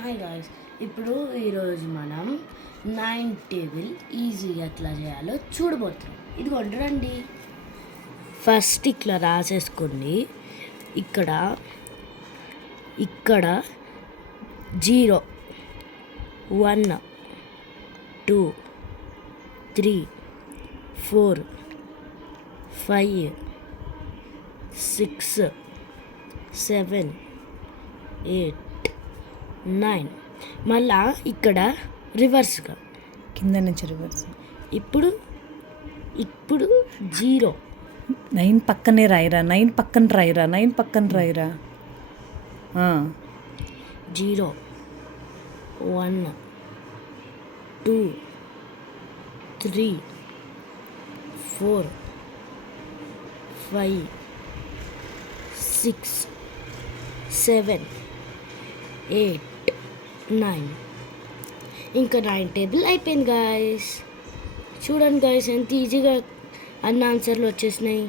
Hi guys, ఇప్పుడు ఈరోజు మనం 9 టేబుల్ ఈజీగా ఎట్లా చేయాలో చూడబోతున్నాం. ఇదిగోండి రండి. ఫస్ట్ ఇట్లా రాసేసుకోండి. ఇక్కడ ఇక్కడ 0 1 2 3 4 5 6 7 8 9. మళ్ళా ఇక్కడ రివర్స్గా కింద నుంచి రివర్స్. ఇప్పుడు ఇప్పుడు 0 9 పక్కనే రాయిరా, 9 పక్కన రాయిరా, 9 పక్కన రాయిరా. 0 1 2 3 4 5 6 7 8 9. ఇంకా 9 టేబుల్ అయిపోయింది గాయస్. చూడండి గాయస్, ఎంత ఈజీగా అన్ని ఆన్సర్లు వచ్చేసినాయి.